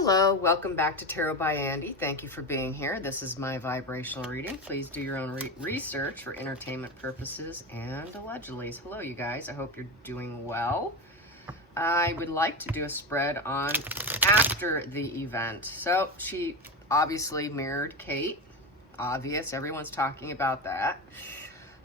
Hello, welcome back to Tarot by Andy. Thank you for being here. This is my vibrational reading. Please do your own research for entertainment purposes and allegedly. Hello, you guys. I hope you're doing well. I would like to do a spread on after the event. So she obviously married Kate. Obvious. Everyone's talking about that.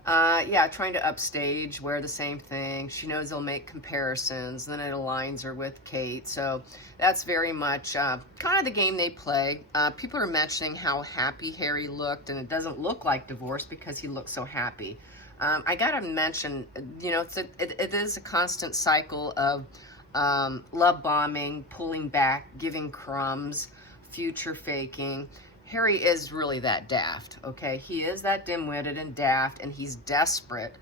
Yeah, trying to upstage, wear the same thing. She knows they'll make comparisons. Then it aligns her with Kate. So that's very much kind of the game they play. People are mentioning how happy Harry looked, and it doesn't look like divorce because he looks so happy. I got to mention, you know, it is a constant cycle of love bombing, pulling back, giving crumbs, future faking. Harry is really that daft, okay? He is that dim-witted and daft, and he's desperate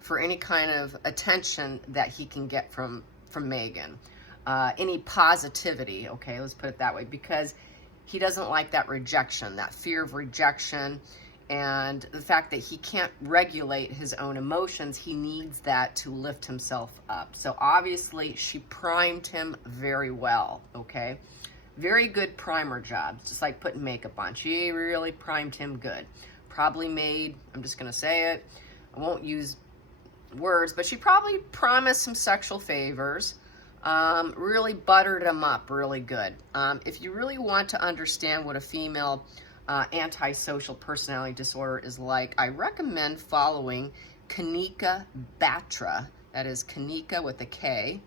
for any kind of attention that he can get from Meghan. Any positivity, okay? Let's put it that way, because he doesn't like that rejection, that fear of rejection, and the fact that he can't regulate his own emotions. He needs that to lift himself up. So obviously, she primed him very well, okay? Very good primer job, just like putting makeup on. She really primed him good. Probably made, I'm just going to say it, I won't use words, but she probably promised some sexual favors, really buttered him up really good. If you really want to understand what a female antisocial personality disorder is like, I recommend following Kanika Batra. That is Kanika with a K.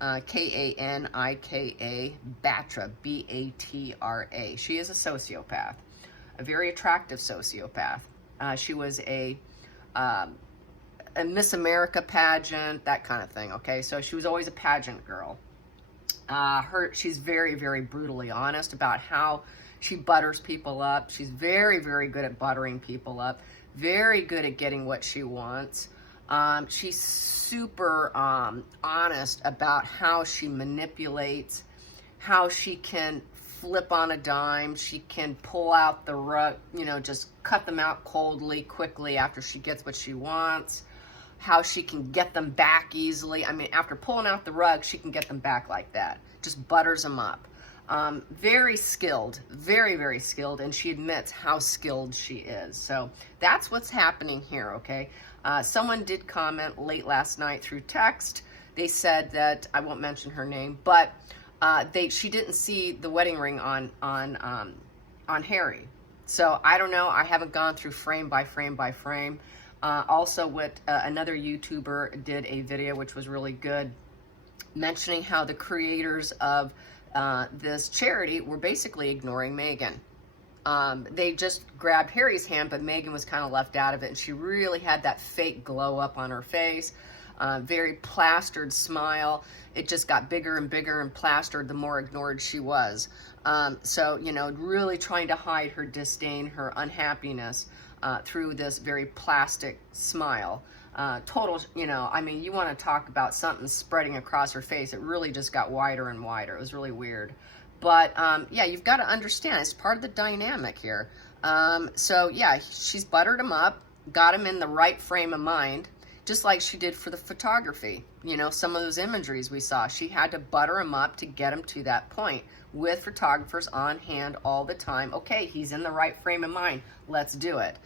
Kanika, Batra, B-A-T-R-A. She is a sociopath, a very attractive sociopath. She was a Miss America pageant, that kind of thing, okay? So she was always a pageant girl. She's very, very brutally honest about how she butters people up. She's very, very good at buttering people up, very good at getting what she wants. She's super honest about how she manipulates, how she can flip on a dime. She can pull out the rug, you know, just cut them out coldly, quickly after she gets what she wants. How she can get them back easily. I mean, after pulling out the rug, she can get them back like that. Just butters them up. Very skilled, very, very skilled, and she admits how skilled she is. So that's what's happening here, okay? Someone did comment late last night through text. They said that, I won't mention her name, but she didn't see the wedding ring on Harry. So I don't know. I haven't gone through frame by frame by frame. Also, another YouTuber did a video, which was really good, mentioning how the creators of this charity were basically ignoring Meghan. They just grabbed Harry's hand, but Meghan was kind of left out of it, and she really had that fake glow up on her face, very plastered smile. It just got bigger and bigger and plastered the more ignored she was. So, you know, really trying to hide her disdain, her unhappiness through this very plastic smile. Total, you know, I mean, you want to talk about something spreading across her face. It really just got wider and wider. It was really weird. But, yeah, you've got to understand, it's part of the dynamic here. So, yeah, she's buttered him up, got him in the right frame of mind, just like she did for the photography. You know, some of those imageries we saw, she had to butter him up to get him to that point with photographers on hand all the time. Okay, he's in the right frame of mind. Let's do it.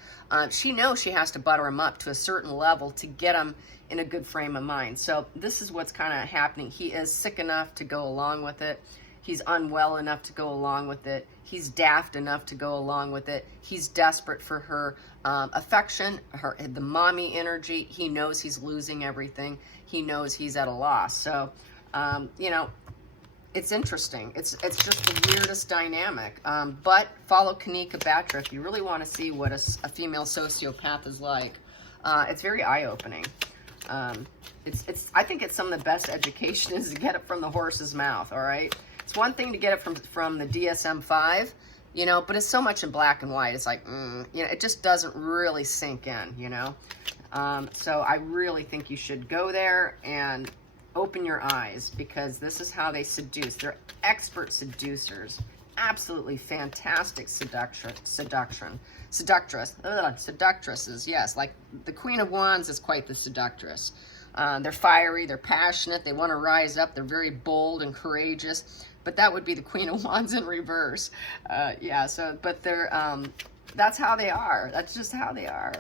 She knows she has to butter him up to a certain level to get him in a good frame of mind. So this is what's kind of happening. He is sick enough to go along with it. He's unwell enough to go along with it. He's daft enough to go along with it. He's desperate for her affection, the mommy energy. He knows he's losing everything. He knows he's at a loss. So, you know, it's interesting. It's just the weirdest dynamic. But follow Kanika Batra if you really want to see what a female sociopath is like. It's very eye-opening. I think it's some of the best education is to get it from the horse's mouth, all right? It's one thing to get it from the DSM-5, you know, but it's so much in black and white. It's like, you know, it just doesn't really sink in, you know? So I really think you should go there and open your eyes, because this is how they seduce. They're expert seducers. Absolutely fantastic seductresses, yes. Like the Queen of Wands is quite the seductress. They're fiery, they're passionate, they want to rise up, they're very bold and courageous, but that would be the Queen of Wands in reverse. Yeah, so, but they're, that's how they are. That's just how they are.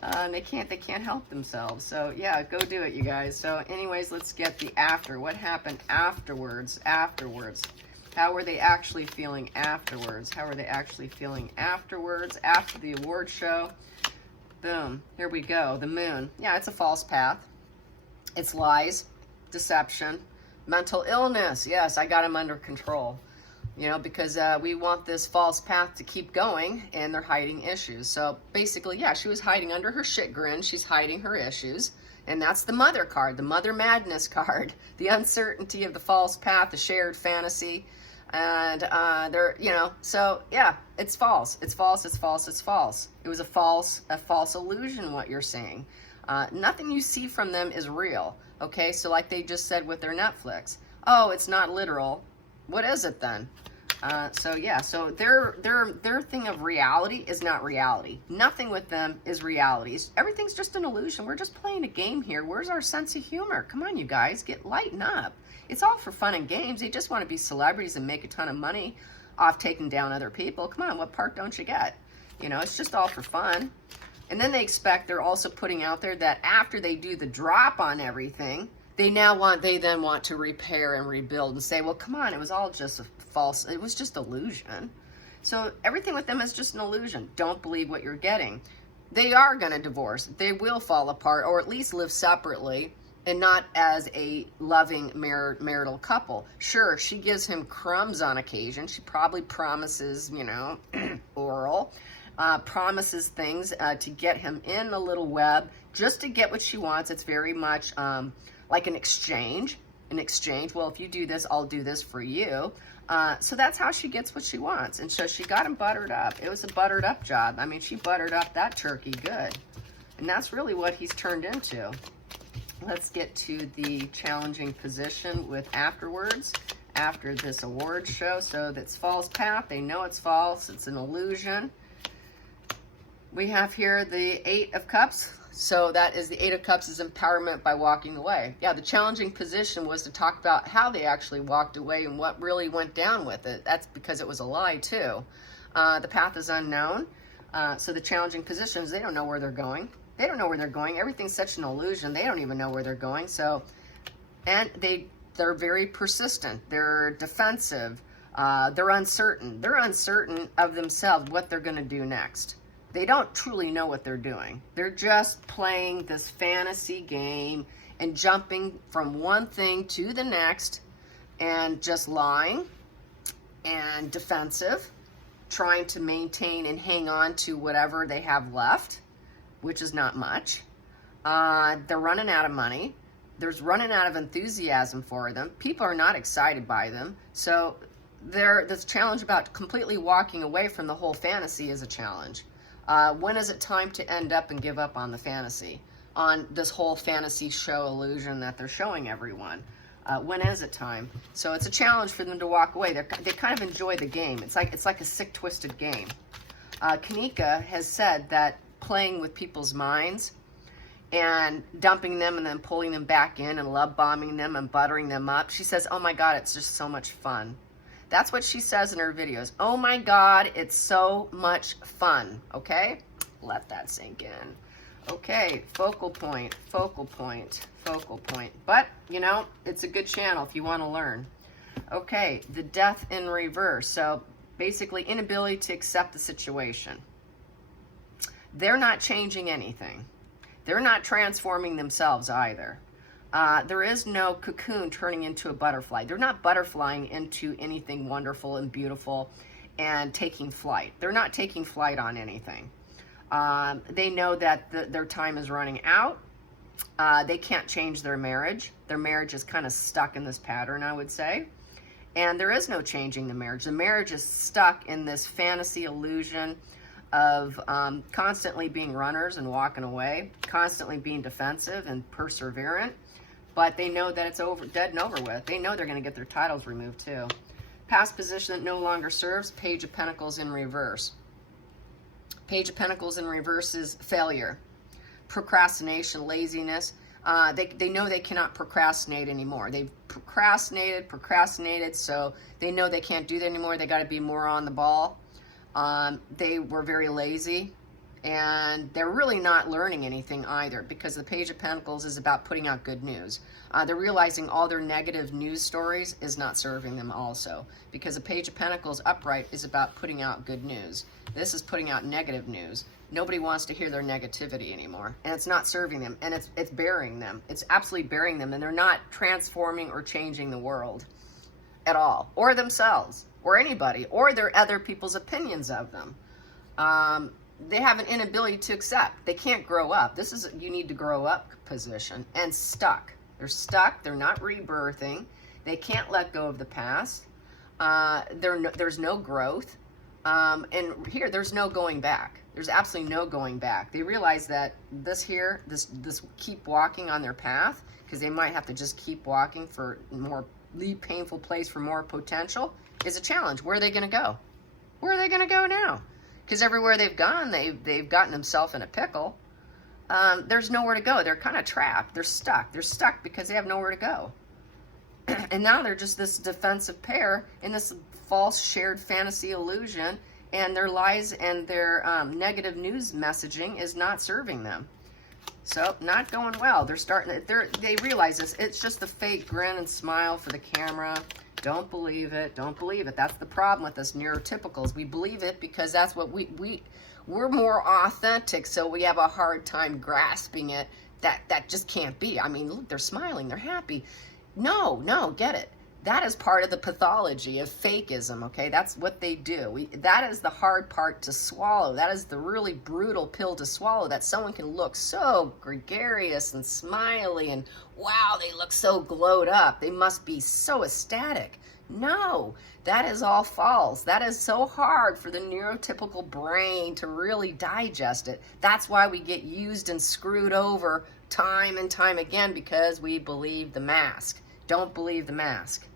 And they can't help themselves. So yeah, go do it, you guys. So anyways, let's get the after. What happened afterwards? How were they actually feeling afterwards? How were they actually feeling afterwards? After the award show. Boom. Here we go. The moon. Yeah, it's a false path. It's lies, deception, mental illness. Yes, I got them under control. You know, because we want this false path to keep going, and they're hiding issues. So basically, yeah, she was hiding under her shit grin. She's hiding her issues. And that's the mother card, the mother madness card, the uncertainty of the false path, the shared fantasy. And they're, you know, so yeah, it's false. It's false. It's false. It's false. It was a false illusion, what you're saying. Nothing you see from them is real. Okay, so like they just said with their Netflix. Oh, it's not literal. What is it then? So yeah, so their thing of reality is not reality. Nothing with them is reality. Everything's just an illusion. We're just playing a game here. Where's our sense of humor? Come on, you guys, lighten up. It's all for fun and games. They just want to be celebrities and make a ton of money off taking down other people. Come on, what part don't you get? You know, it's just all for fun. And then they're also putting out there that after they do the drop on everything, they then want to repair and rebuild and say, well, come on, it was all just a false, it was just illusion. So everything with them is just an illusion. Don't believe what you're getting. They are going to divorce. They will fall apart, or at least live separately and not as a loving marital couple. Sure, she gives him crumbs on occasion. She probably promises, you know, oral, promises things to get him in the little web just to get what she wants. It's very much like an exchange. Well, if you do this, I'll do this for you. So that's how she gets what she wants. And so she got him buttered up. It was a buttered up job. I mean, she buttered up that turkey good. And that's really what he's turned into. Let's get to the challenging position with afterwards, after this award show. So that's false path. They know it's false. It's an illusion. We have here the 8 of Cups. So that is the 8 of Cups is empowerment by walking away. Yeah, the challenging position was to talk about how they actually walked away and what really went down with it. That's because it was a lie too. The path is unknown. So the challenging positions, they don't know where they're going. They don't know where they're going. Everything's such an illusion. They don't even know where they're going. So, and they're very persistent. They're defensive. They're uncertain. They're uncertain of themselves, what they're going to do next. They don't truly know what they're doing. They're just playing this fantasy game and jumping from one thing to the next and just lying and defensive, trying to maintain and hang on to whatever they have left, which is not much. They're running out of money. There's running out of enthusiasm for them. People are not excited by them. So this challenge about completely walking away from the whole fantasy is a challenge. When is it time to end up and give up on the fantasy, on this whole fantasy show illusion that they're showing everyone? When is it time? So it's a challenge for them to walk away. They kind of enjoy the game. It's like a sick, twisted game. Kanika has said that playing with people's minds and dumping them and then pulling them back in and love bombing them and buttering them up. She says, oh my God, it's just so much fun. That's what she says in her videos. Oh my God, it's so much fun. Okay? Let that sink in. Okay, focal point. But, you know, it's a good channel if you want to learn. Okay, the death in reverse. So basically inability to accept the situation. They're not changing anything. They're not transforming themselves either. There is no cocoon turning into a butterfly. They're not butterflying into anything wonderful and beautiful and taking flight. They're not taking flight on anything. They know that their time is running out. They can't change their marriage. Their marriage is kind of stuck in this pattern, I would say. And there is no changing the marriage. The marriage is stuck in this fantasy illusion of constantly being runners and walking away, constantly being defensive and perseverant. But they know that it's dead and over with. They know they're going to get their titles removed too. Past position that no longer serves, Page of Pentacles in reverse. Page of Pentacles in reverse is failure, procrastination, laziness. They know they cannot procrastinate anymore. They've procrastinated, so they know they can't do that anymore. They got to be more on the ball. They were very lazy, and they're really not learning anything either, because the Page of Pentacles is about putting out good news. They're realizing all their negative news stories is not serving them also, because the Page of Pentacles upright is about putting out good news. This is putting out negative news. Nobody wants to hear their negativity anymore, and it's not serving them, and it's burying them. It's absolutely burying them, and they're not transforming or changing the world at all, or themselves, or anybody, or their other people's opinions of them. They have an inability to accept. They can't grow up. This is a you need to grow up position, and stuck. They're stuck. They're not rebirthing. They can't let go of the past. There's no growth. And here, there's no going back. There's absolutely no going back. They realize that this keep walking on their path, because they might have to just keep walking for more painful place for more potential, is a challenge. Where are they going to go? Where are they going to go now? Because everywhere they've gone, they've gotten themselves in a pickle. There's nowhere to go. They're kind of trapped. They're stuck. They're stuck because they have nowhere to go. And now they're just this defensive pair in this false shared fantasy illusion, and their lies and their negative news messaging is not serving them. So, not going well. They realize this. It's just the fake grin and smile for the camera. Don't believe it. Don't believe it. That's the problem with us neurotypicals. We believe it because that's what we're more authentic, so we have a hard time grasping it. That just can't be. I mean, look, they're smiling. They're happy. No, get it. That is part of the pathology of fakeism, okay? That's what they do. That is the hard part to swallow. That is the really brutal pill to swallow, that someone can look so gregarious and smiley and, wow, they look so glowed up. They must be so ecstatic. No, that is all false. That is so hard for the neurotypical brain to really digest it. That's why we get used and screwed over time and time again, because we believe the mask. Don't believe the mask.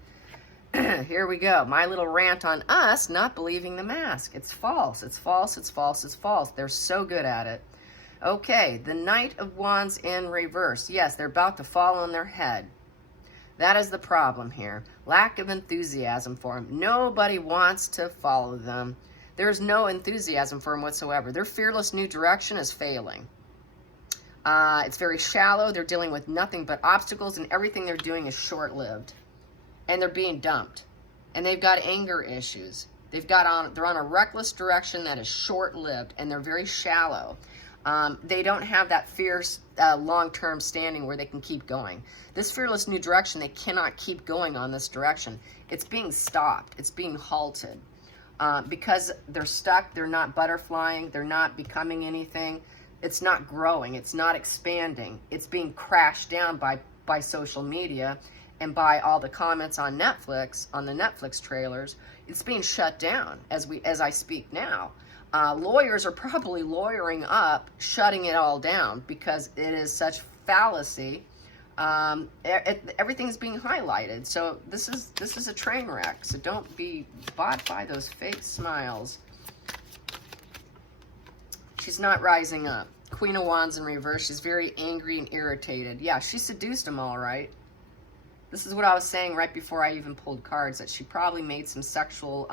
Here we go. My little rant on us not believing the mask. It's false. It's false. It's false. It's false. They're so good at it. Okay, the Knight of Wands in reverse. Yes, they're about to fall on their head. That is the problem here. Lack of enthusiasm for them. Nobody wants to follow them. There's no enthusiasm for them whatsoever. Their fearless new direction is failing. It's very shallow. They're dealing with nothing but obstacles, and everything they're doing is short-lived. And they're being dumped. And they've got anger issues. They're on a reckless direction that is short-lived, and they're very shallow. They don't have that fierce long-term standing where they can keep going. This fearless new direction, they cannot keep going on this direction. It's being stopped. It's being halted. Because they're stuck, they're not butterflying, they're not becoming anything. It's not growing. It's not expanding. It's being crashed down by social media and by all the comments on Netflix, on the Netflix trailers. It's being shut down as I speak now. Lawyers are probably lawyering up, shutting it all down, because it is such fallacy. Everything's being highlighted. So this is a train wreck. So don't be bought by those fake smiles. She's not rising up. Queen of Wands in reverse. She's very angry and irritated. Yeah, she seduced him all right. This is what I was saying right before I even pulled cards, that she probably made some sexual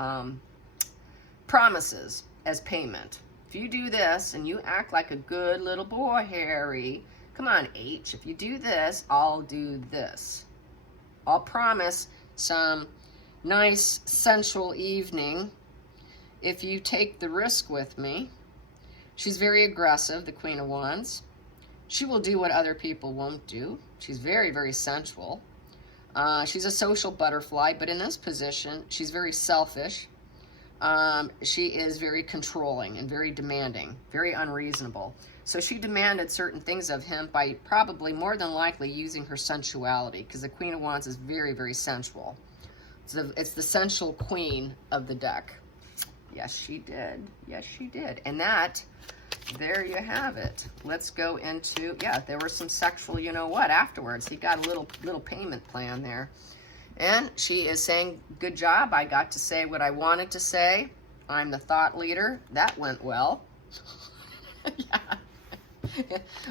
promises as payment. If you do this and you act like a good little boy, Harry, come on, H, if you do this, I'll do this. I'll promise some nice sensual evening if you take the risk with me. She's very aggressive, the Queen of Wands. She will do what other people won't do. She's very, very sensual. She's a social butterfly, but in this position, she's very selfish. She is very controlling and very demanding, very unreasonable. So she demanded certain things of him by probably more than likely using her sensuality, because the Queen of Wands is very, very sensual. It's the sensual queen of the deck. Yes, she did. Yes, she did. And there you have it. Let's go into, yeah, there was some sexual, you know what, afterwards. He got a little payment plan there. And she is saying, good job. I got to say what I wanted to say. I'm the thought leader. That went well. Yeah.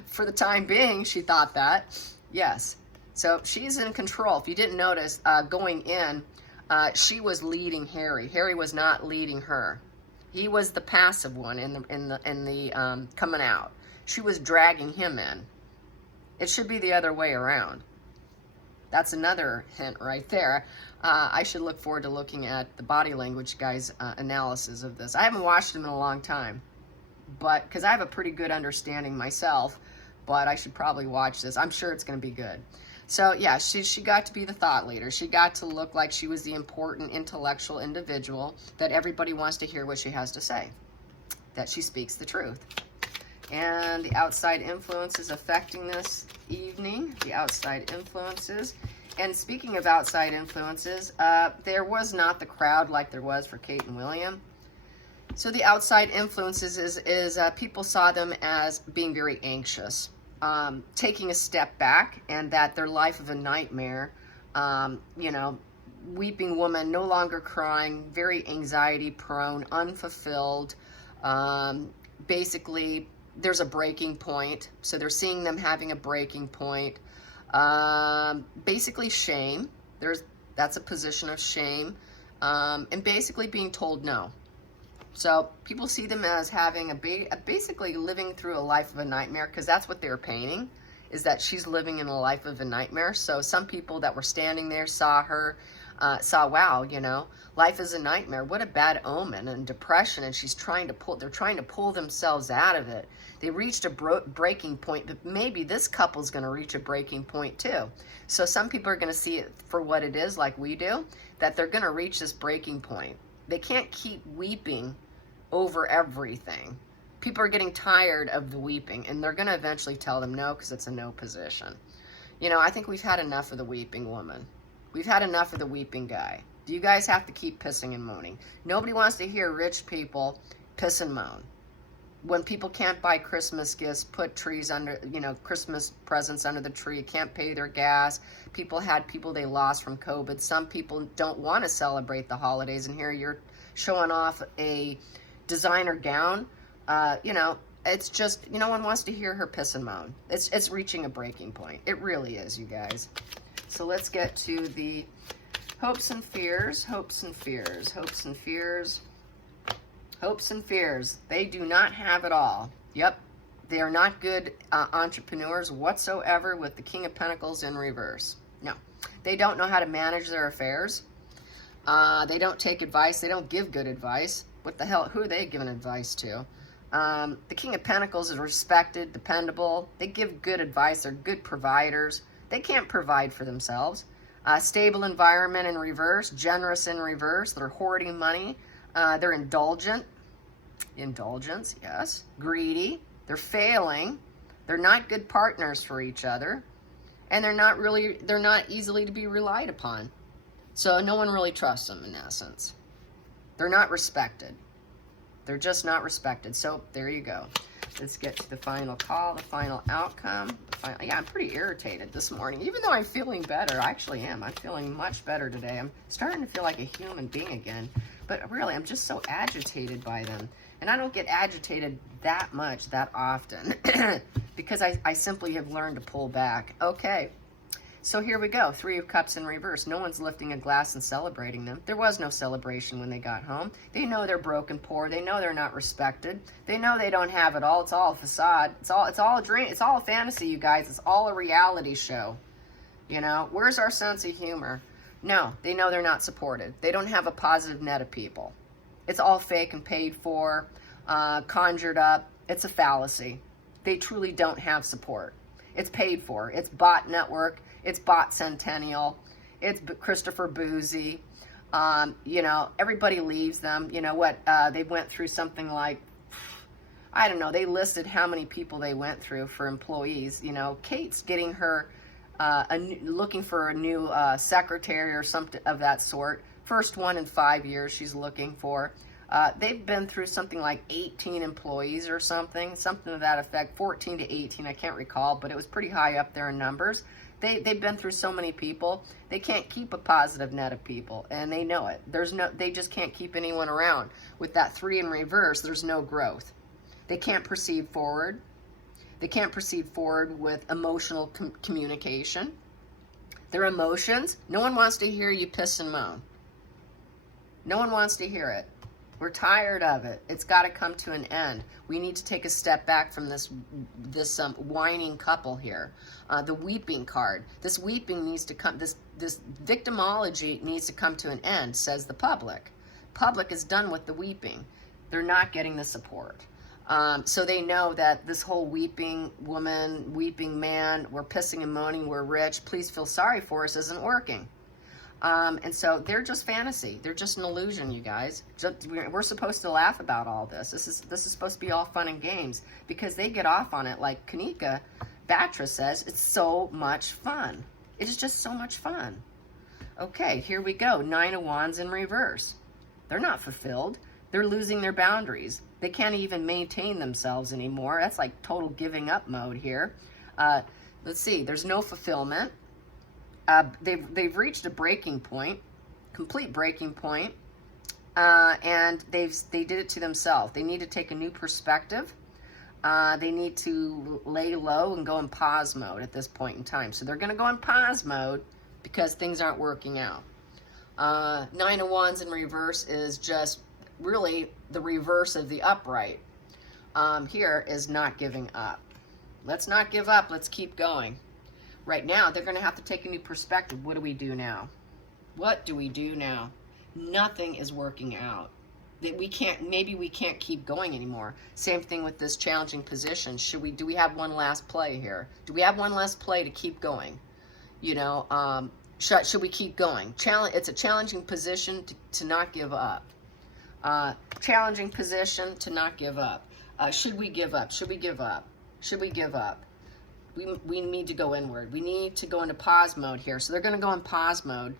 For the time being, she thought that. Yes. So she's in control. If you didn't notice, going in, she was leading Harry. Harry was not leading her. He was the passive one in the coming out. She was dragging him in. It should be the other way around. That's another hint right there. I should look forward to looking at the body language guys' analysis of this. I haven't watched them in a long time, but because I have a pretty good understanding myself, but I should probably watch this. I'm sure it's going to be good. So yeah, she got to be the thought leader. She got to look like she was the important intellectual individual that everybody wants to hear what she has to say, that she speaks the truth. And the outside influences affecting this evening, the outside influences. And speaking of outside influences, there was not the crowd like there was for Kate and William. So the outside influences is people saw them as being very anxious, taking a step back, and that their life of a nightmare, you know, weeping woman, no longer crying, very anxiety prone, unfulfilled, basically there's a breaking point. So they're seeing them having a breaking point. Basically shame. That's a position of shame. And basically being told no. So people see them as having basically living through a life of a nightmare, because that's what they're painting, is that she's living in a life of a nightmare. So some people that were standing there saw her, wow, you know, life is a nightmare. What a bad omen, and depression. And they're trying to pull themselves out of it. They reached a breaking point, but maybe this couple's going to reach a breaking point too. So some people are going to see it for what it is, like we do, that they're going to reach this breaking point. They can't keep weeping over everything. People are getting tired of the weeping, and they're going to eventually tell them no, because it's a no position. You know, I think we've had enough of the weeping woman. We've had enough of the weeping guy. Do you guys have to keep pissing and moaning? Nobody wants to hear rich people piss and moan. When people can't buy Christmas gifts, put trees under, you know, Christmas presents under the tree, can't pay their gas. People they lost from COVID. Some people don't want to celebrate the holidays, and here you're showing off a designer gown. You know, it's just, no one wants to hear her piss and moan. It's reaching a breaking point. It really is, you guys. So let's get to the hopes and fears, hopes and fears, hopes and fears. Hopes and fears. They do not have it all. Yep. They are not good entrepreneurs whatsoever, with the King of Pentacles in reverse. No. They don't know how to manage their affairs. They don't take advice. They don't give good advice. What the hell? Who are they giving advice to? The King of Pentacles is respected, dependable. They give good advice. They're good providers. They can't provide for themselves. Stable environment in reverse. Generous in reverse. They're hoarding money. They're indulgent. Indulgence, yes. Greedy. They're failing. They're not good partners for each other. And they're not easily to be relied upon. So no one really trusts them, in essence. They're not respected. They're just not respected. So there you go. Let's get to the final call, the final outcome. Yeah, I'm pretty irritated this morning. Even though I'm feeling better, I actually am. I'm feeling much better today. I'm starting to feel like a human being again. But really, I'm just so agitated by them. And I don't get agitated that much, that often, because I simply have learned to pull back. Okay, so here we go. 3 of Cups in reverse. No one's lifting a glass and celebrating them. There was no celebration when they got home. They know they're broken poor. They know they're not respected. They know they don't have it all. It's all a facade. It's all a dream. It's all a fantasy, you guys. It's all a reality show. You know, where's our sense of humor? No, they know they're not supported. They don't have a positive net of people. It's all fake and paid for, conjured up. It's a fallacy. They truly don't have support. It's paid for. It's bot network. It's bot Centennial. It's Christopher Boozy. You know, everybody leaves them. You know what? They went through something like, I don't know, they listed how many people they went through for employees. You know, Kate's getting her, looking for a new secretary or something of that sort. First one in 5 years she's looking for. They've been through something like 18 employees or something to that effect, 14 to 18, I can't recall, but it was pretty high up there in numbers. They've been through so many people. They can't keep a positive net of people, and they know it. They just can't keep anyone around. With that 3 in reverse, there's no growth. They can't proceed forward. They can't proceed forward with emotional communication. Their emotions, no one wants to hear you piss and moan. No one wants to hear it. We're tired of it. It's got to come to an end. We need to take a step back from this whining couple here. The weeping card. This weeping needs to come, this victimology needs to come to an end, says the public. Public is done with the weeping. They're not getting the support. So they know that this whole weeping woman, weeping man, we're pissing and moaning, we're rich, please feel sorry for us, isn't working. And so they're just fantasy. They're just an illusion, you guys. We're supposed to laugh about all this. This is supposed to be all fun and games because they get off on it. Like Kanika Batra says, it's so much fun. It is just so much fun. Okay, here we go. 9 of Wands in reverse. They're not fulfilled. They're losing their boundaries. They can't even maintain themselves anymore. That's like total giving up mode here. Let's see. There's no fulfillment. They've reached a breaking point, complete breaking point, and they did it to themselves. They need to take a new perspective. They need to lay low and go in pause mode at this point in time. So they're going to go in pause mode because things aren't working out. 9 of Wands in reverse is just really the reverse of the upright. Here is not giving up. Let's not give up. Let's keep going. Right now, they're going to have to take a new perspective. What do we do now? What do we do now? Nothing is working out. Maybe we can't keep going anymore. Same thing with this challenging position. Do we have one last play here? Do we have one last play to keep going? You know, should we keep going? It's a challenging position to not give up. Challenging position to not give up. Should we give up? Should we give up? Should we give up? We need to go inward. We need to go into pause mode here. So they're going to go in pause mode,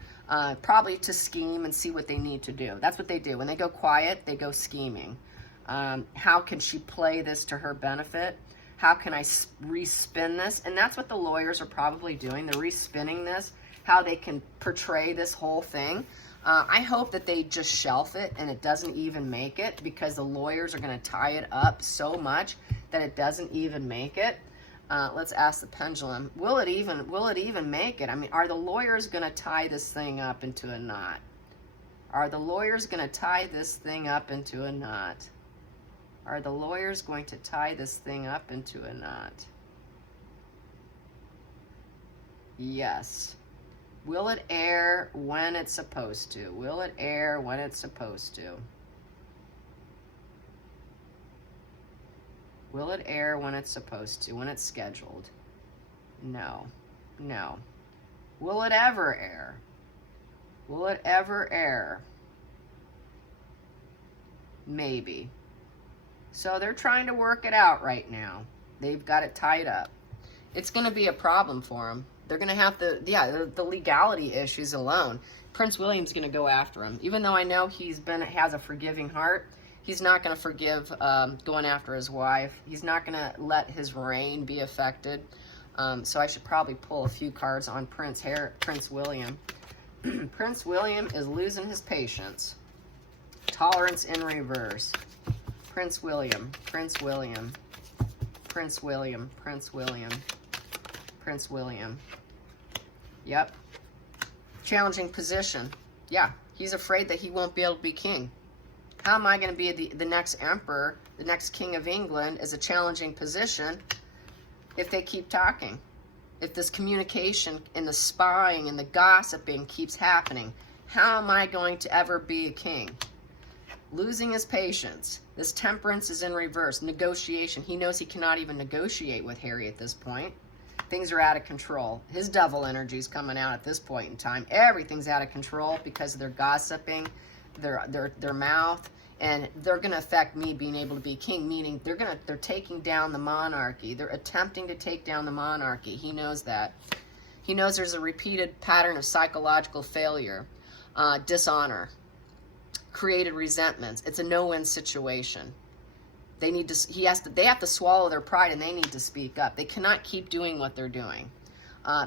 probably to scheme and see what they need to do. That's what they do. When they go quiet, they go scheming. How can she play this to her benefit? How can I respin this? And that's what the lawyers are probably doing. They're respinning this, how they can portray this whole thing. I hope that they just shelf it and it doesn't even make it, because the lawyers are going to tie it up so much that it doesn't even make it. Let's ask the pendulum. Will it even make it? I mean, are the lawyers going to tie this thing up into a knot? Are the lawyers going to tie this thing up into a knot? Are the lawyers going to tie this thing up into a knot? Yes. Will it air when it's supposed to? Will it air when it's supposed to? Will it air when it's supposed to, when it's scheduled? No. No. Will it ever air? Will it ever air? Maybe. So they're trying to work it out right now. They've got it tied up. It's going to be a problem for them. They're going to have the legality issues alone. Prince William's going to go after him. Even though I know has a forgiving heart, he's not going to forgive going after his wife. He's not going to let his reign be affected. So I should probably pull a few cards on Prince William. Prince William is losing his patience. Tolerance in reverse. Prince William, Prince William, Prince William, Prince William, Prince William. Yep. Challenging position. Yeah, he's afraid that he won't be able to be king. How am I going to be the next emperor, the next king of England, is a challenging position if they keep talking? If this communication and the spying and the gossiping keeps happening, how am I going to ever be a king? Losing his patience. This temperance is in reverse. Negotiation. He knows he cannot even negotiate with Harry at this point. Things are out of control. His devil energy is coming out at this point in time. Everything's out of control because of their gossiping, their mouth, and they're going to affect me being able to be king, meaning they're taking down the monarchy. They're attempting to take down the monarchy. He knows that. He knows there's a repeated pattern of psychological failure, dishonor, created resentments. It's a no-win situation. They have to swallow their pride, and they need to speak up. They cannot keep doing what they're doing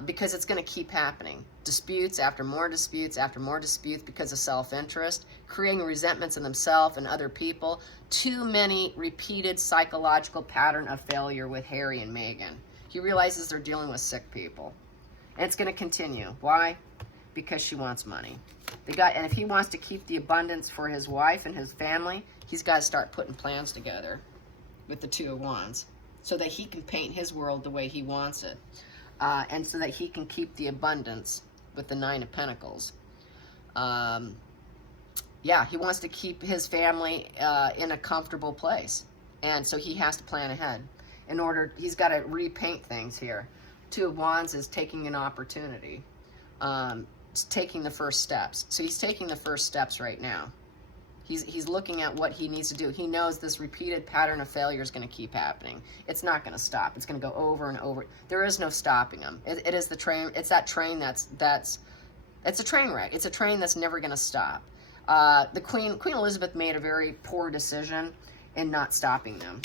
because it's going to keep happening. Disputes after more disputes after more disputes because of self-interest, creating resentments in themselves and other people. Too many repeated psychological pattern of failure with Harry and Meghan. He realizes they're dealing with sick people. And it's going to continue. Why? Because she wants money. And if he wants to keep the abundance for his wife and his family, he's got to start putting plans together with the Two of Wands so that he can paint his world the way he wants it. And so that he can keep the abundance with the Nine of Pentacles. Yeah, he wants to keep his family in a comfortable place. And so he has to plan ahead. He's got to repaint things here. Two of Wands is taking an opportunity. Taking the first steps. So he's taking the first steps right now. He's looking at what he needs to do. He knows this repeated pattern of failure is going to keep happening. It's not going to stop. It's going to go over and over. There is no stopping him. It is the train. It's that train it's a train wreck. It's a train that's never going to stop. The Queen Elizabeth made a very poor decision in not stopping them.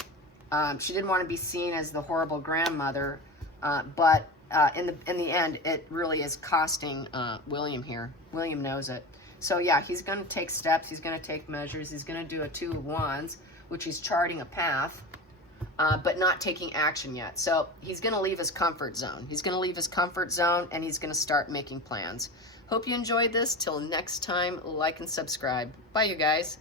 She didn't want to be seen as the horrible grandmother, but in the end, it really is costing William here. William knows it. So yeah, he's going to take steps. He's going to take measures. He's going to do a Two of Wands, which he's charting a path, but not taking action yet. So he's going to leave his comfort zone. He's going to leave his comfort zone, and he's going to start making plans. Hope you enjoyed this. Till next time, like and subscribe. Bye, you guys.